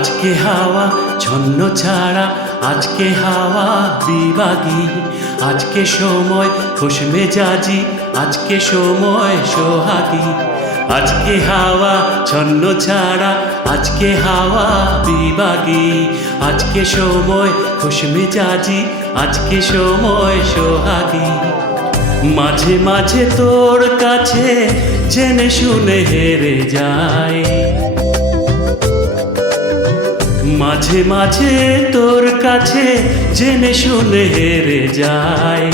আজকে হাওয়া ছন্ন ছাড়া, আজকে হাওয়া বিভাগী, আজকে সময় খুশ মেজাজি, আজকে সময় সোহাগী। আজকে হাওয়া ছন্ন ছাড়া, আজকে হাওয়া বিভাগী, আজকে সময় খুশ মেজাজি, আজকে সময় সোহাগী। মাঝে মাঝে তোর কাছে জেনে শুনে হেরে যায়, মাঝে মাঝে তোর কাছে জেনে শুনে হেরে যায়।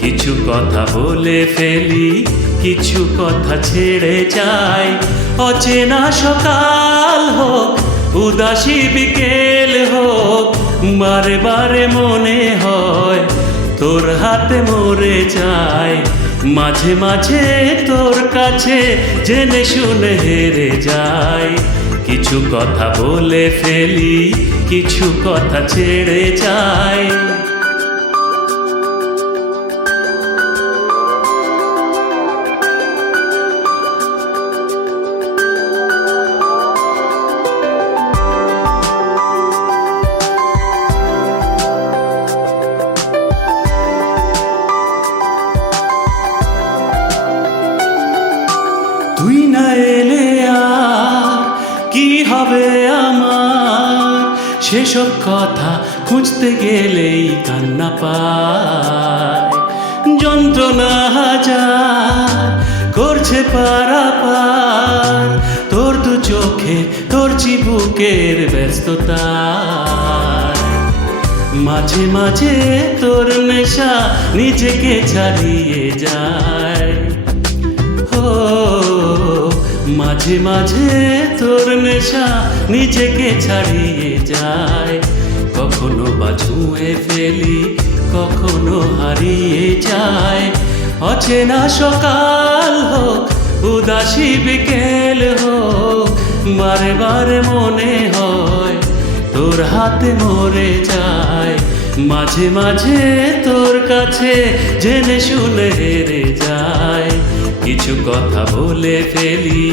কিছু কথা বলে ফেলি, কিছু কথা ছেড়ে যায়। অচেনা সকাল হোক, উদাসী বিকেল হোক, বারে বারে মনে হয় তোর হাতে মরে যায়। মাঝে মাঝে তোর কাছে জেনে শুনে হেরে যায়। কিছু কথা বলে ফেলি, কিছু কথা ছেড়ে যায়। তুই না এলে আর কি হবে আমার, সেসব কথা খুঁজতে গেলেই কান্না পায়। যন্ত্রণা হাজার করছে পারাপার, তোর দু চোখে তোর চিবুকের ব্যস্ততা। মাঝে মাঝে তোর নেশা নিজেকে ছাড়িয়ে যায়। মাঝে মাঝে তোর নেশা নিজেকে ছাড়িয়ে যায়। কখনো বা ছুঁয়ে ফেলি, কখনো হারিয়ে যায়। অচেনা সকাল হোক, উদাসী বিকেল হোক, বারে বারে মনে হয় তোর হাতে মরে যায়। মাঝে মাঝে তোর কাছে জেনে শুনে হেরে যায়। কিছু কথা বলে ফেলি,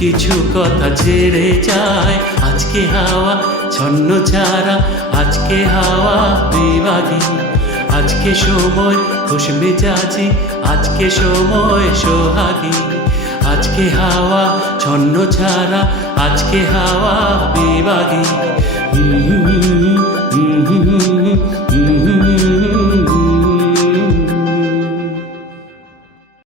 কিছু কথা ছেড়ে যায়। আজকে হাওয়া ছন্ন ছাড়া, আজকে হাওয়া বিভাগী, আজকে সময় খুশ মেজাজি, আজকে সময় সোহাগী। আজকে হাওয়া ছন্ন ছাড়া, আজকে হাওয়া বিভাগী।